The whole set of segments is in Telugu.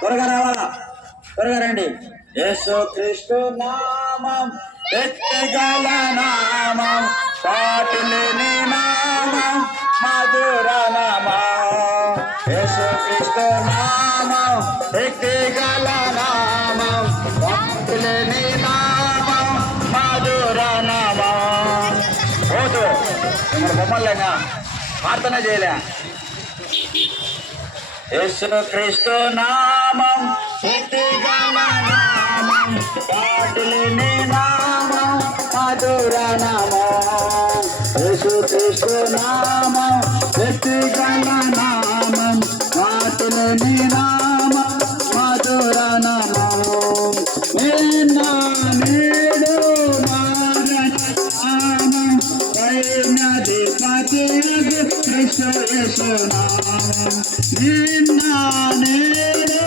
త్వరగా రావాలా, త్వరగా రండి. యేసుక్రీస్తు నామం ఎత్తిగల నామం, సాటిలేని నామం, మధుర నామం. యేసుక్రీస్తు నామం ఎత్తిగల నామం, సాటిలేని నామం, మధుర నామం. ఓటు బొమ్మలేనా ప్రార్థన చేయలే. యేసుక్రీస్తు నామం ఎత్తిగల నామం, సాటిలేని నామం, మధుర నామం. యేసుక్రీస్తు నామం ఎత్తిగల నామం, సాటిలేని నామం, మధుర నామం. నిన్న నేడు నామం పైనది పతియగు క్రీస్తు యేసు నామం. నిన్న నేడు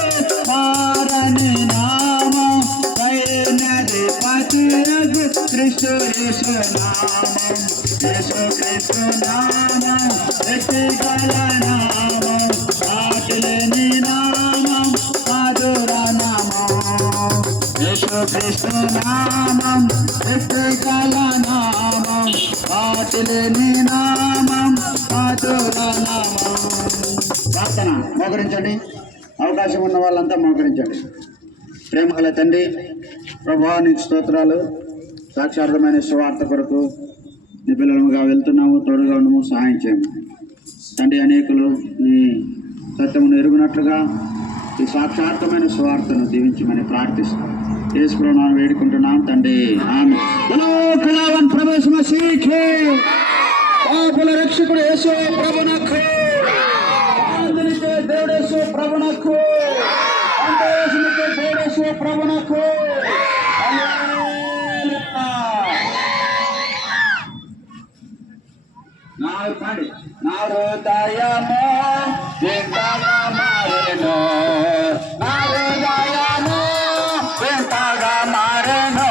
మారని నామం పైనది పతియగు క్రీస్తు యేసు నామం. యేసుక్రీస్తు నామం ఎత్తిగల నామం, సాటిలేని నామం, మధుర నామం. యేసుక్రీస్తు నామం ఎత్తిగల నామం, సాటిలేని నామం, మధుర నామం. ప్రార్థన మోకరించండి. అవకాశం ఉన్న వాళ్ళంతా మోకరించండి. ప్రేమగల తండ్రి, ప్రభువా నీకు స్తోత్రాలు. సాక్షార్థమైన సువార్త కొరకు నీ పిల్లలుగా వెళ్తున్నాము, తోడుగా ఉండము, సహాయం చేయము తండ్రి. అనేకులు నీ సత్యమును ఎరుగునట్లుగా ఈ సాక్షార్థమైన సువార్తను దీవించమని ప్రార్థిస్తాం. యేసు ప్రభువును వేడుకుంటున్నాం తండ్రి, ఆమేన్. ప్రవేశ మసీహే పాపుల రక్షకుడు యేసు ప్రభునకు, దేవుడు యేసు ప్రభునకు, సంతోషమిచ్చే దేవుడు యేసు ప్రభునకు. నా హృదయము ఎంతగా మారెను, నా హృదయము ఎంతగా మారెను,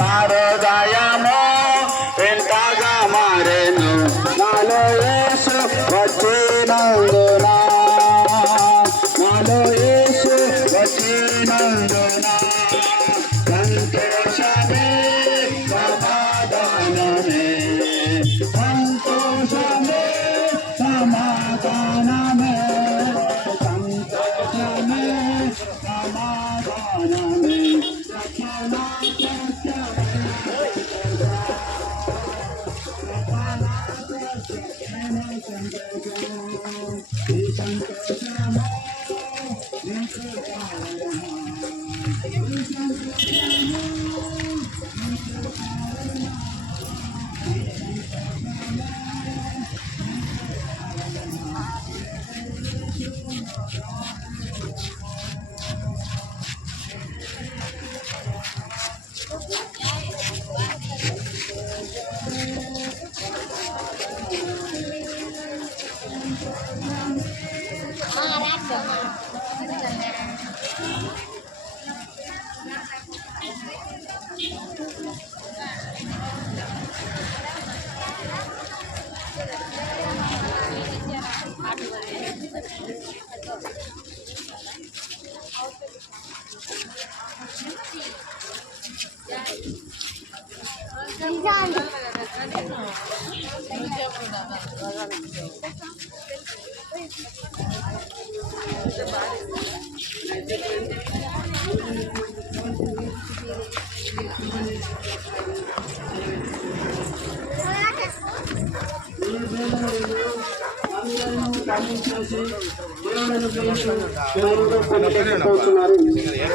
నా హృదయము ఎంతగా మారెను. నాలో యేసు వచ్చినందున, నాలో యేసు వచ్చినందున సంతోషమే సమాధానమే, సంతోషమే సమాధానమే, సంతోషమే సమాధానమే.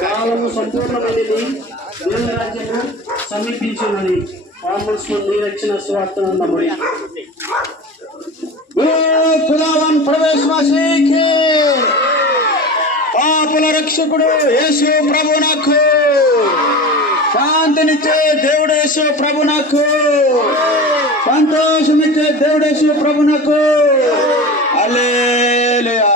కాలము సంపూర్ణమైనది, దేవుని రాజ్యము సమీపించున్నది. రక్షణ స్వార్థం పాపుల రక్షకుడు యేసు ప్రభునకు, శాంతినిచ్చే దేవుడు యేసు ప్రభునకు, సంతోషమిచ్చే దేవుడు యేసు ప్రభునకు. హల్లెలూయా.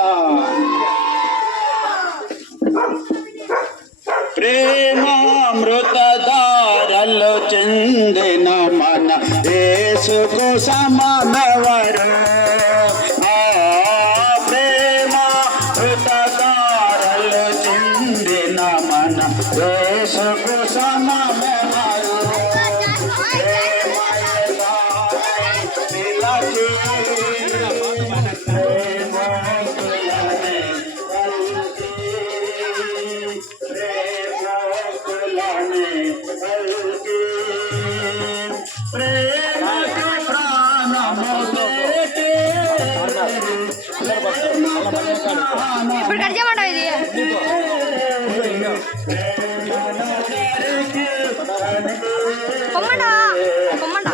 ప్రేమామృతధారలో చెందిన మన యేసుకు సమానవరు, ప్రేమ మృతకారలు చెందిన మన దేశకు సమమెవరు ఇప్పుడు కట్ చేయమంటావు ఇది పొమ్మంటా పొమ్మంటా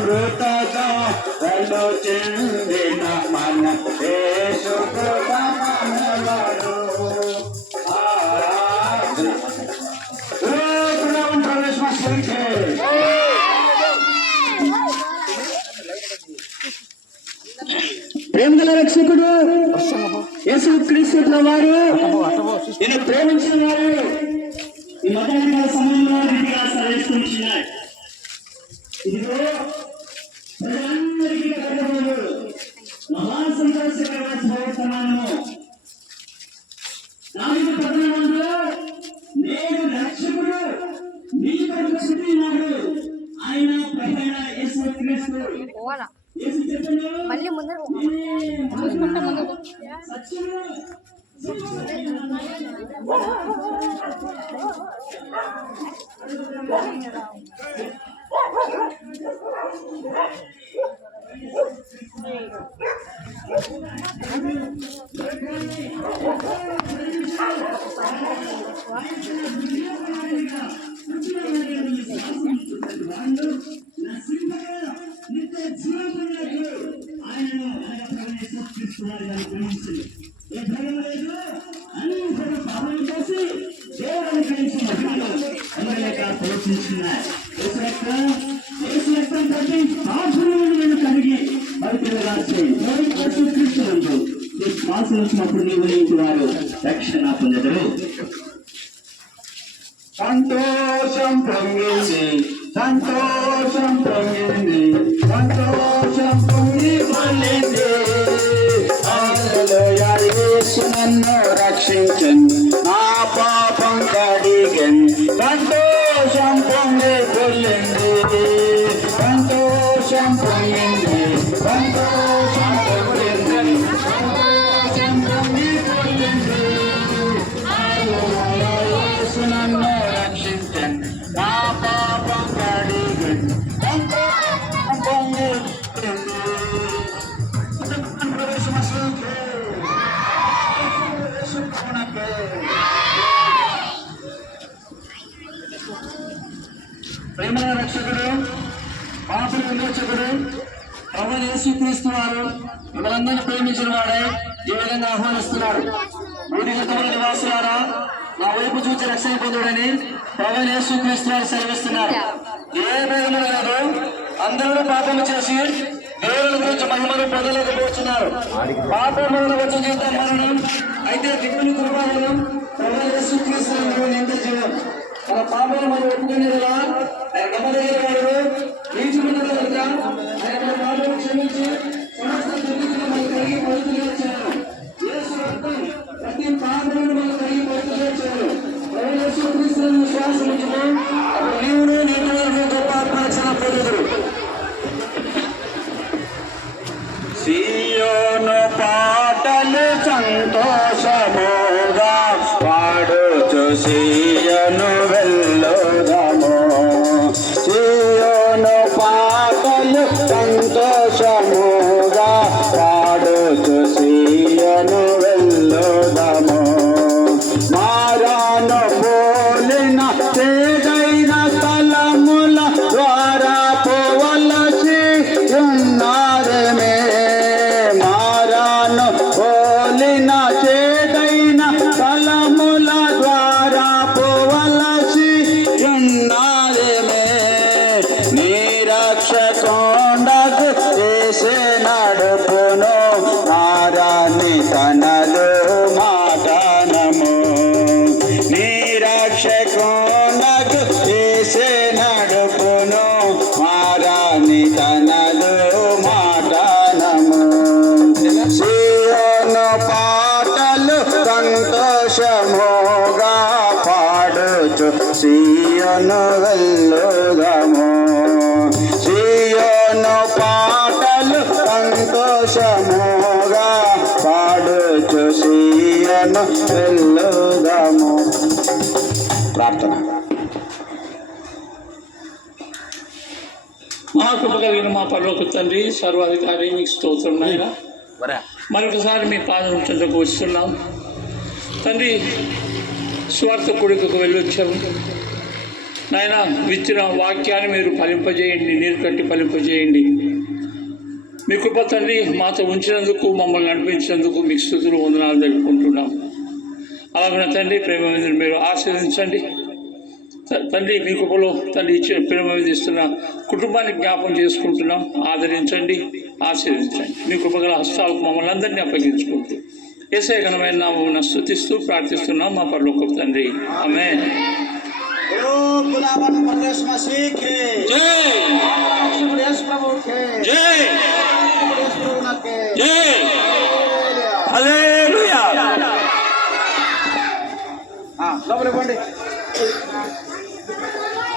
మృతకారలు చెందిన మన దేశకు సమమెవరు ప్రేమగల రక్షకుడు యేసుక్రీస్తు వారు నేను ప్రేమించిన వారు ఈ మధ్యాహ్న సమయంలో రీతిగా సరిస్తున్నాయి. ఇదిగో ప్రజలందరికీ కలగబోదు మహాసంతోషకరమైన ప్రవర్తనను దానికి ప్రధానంలో నేను రక్షకుడు నీ కొరకు పుట్టినాడు ఆయన ప్రధాన యేసుక్రీస్తు యేసు చెప్పాడు మళ్ళీ ముందర సత్యము వచ్చినప్పుడు నీవు వారు రక్షణ పొందరు. సంతోషం పొంగింది సంతోషం పొంగింది సంతోషం పొంగి పొందింది యేసు నన్ను రక్షించండి నా పాపం కడిగండి సంతోషం పొంగి పొందింది సంతోషం పొంగింది సంతోషం పొందింది సంతోషం పొంగి పొందింది యేసు నన్ను రక్షించండి నా పాపం కడిగండి సంతోషం పొంగి ప్రేమ రక్షకుడు పాపల విమోచకుడు ప్రభువైన యేసుక్రీస్తు వారు మిమ్మల్ని ప్రేమించిన వాడే ఈ విధంగా ఆహ్వానిస్తున్నాడు. భూమిగతముల నివాసులారా నా వైపు చూచి రక్షణ పొందుడని ప్రభువైన యేసుక్రీస్తు వారు సెలవిస్తున్నారు. ఏ భేదము లేదు, అందరూ పాపము చేసి దేవుని గురించి మహిమను పొందలేకపోతున్నారు. పాపం వలన వచ్చే జీవితం మరణం, అయితే దేవుని కృపావరం ప్రభువైన యేసుక్రీస్తు నింద జీవం. మన పాపను మనం ఒప్పుకునేలా ఆయన నమ్మదగినవాడు, నీతిమంతుడు కనుక ఆయన మన పాపను క్షమించి సమస్త దుర్నీతిని మనం కలిగి పవిత్రులుగా చేయాలి. యేసు రక్తం ప్రతి పాపమును మనం కలిగి పవిత్రులుగా చేయాలి. ప్రభువైన యేసుక్రీస్తును విశ్వాసం ఉంచుము, అప్పుడు నీవును నీటి వరకు గొప్ప ఆత్మరక్షణ పొందుదురు. సియోను పాటలు సంతోషముగా పాడుచు సియోను వెళ్ళుదాము. సియోను పాటలు సంతోషముగా పాడుచు సియోను వెళ్ళుదాము. మారాను పోలిన తేగైన స్థలముల ద్వారా పోవలసి ఉన్నారమే. మారాను పోలిన చేదైన స్థలముల ద్వారా పోవలసి ఉన్నారమే. నిరక్షకొండకు చేసే నడుపును మారాని తనలు మాటనము. నిరక్షకొండకు చేసే నడుపును మారాని వాని తనదు మాటనము సీయోను పాటలు సంతోషముగా పాడుచు సీయోను వెళ్ళుదము సీయోను పాటలు సంతోషముగా పాడుచు సీయోను వెళ్ళుదము. ప్రార్థన. మా కృప కలిగిన మా పరలోక తండ్రి సర్వాధికారి మీకు స్తోత్రం నాయన. మరొకసారి మీ పాదం చెంతకు వస్తున్నాం తండ్రి. స్వార్థ కొడుకు వెళ్ళొచ్చాము నాయన. విచ్చిన వాక్యాన్ని మీరు ఫలింపజేయండి, నీరు కట్టి ఫలింపజేయండి. మీ కృప తండ్రి మాతో ఉంచినందుకు, మమ్మల్ని నడిపించినందుకు మీకు స్తుతులు వందనాలు తెలుపుకుంటున్నాం. అలాగే తండ్రి ప్రేమ మీరు ఆశీర్వదించండి తండ్రి. మీ కృపలో తండ్రి ఇచ్చిన ప్రేమ ఇస్తున్న కుటుంబాన్ని జ్ఞాపం చేసుకుంటున్నాం. ఆదరించండి, ఆశీర్వదించండి. మీ కృపగల హస్తాలకు మమ్మల్ని అందరినీ అప్పగించుకుంటూ యేసయ్య ఘనమైన నామమున స్తుతిస్తూ ప్రార్థిస్తున్నాం మా పరలోకపు తండ్రి. ఆమేన్. లోపలికి పోండి.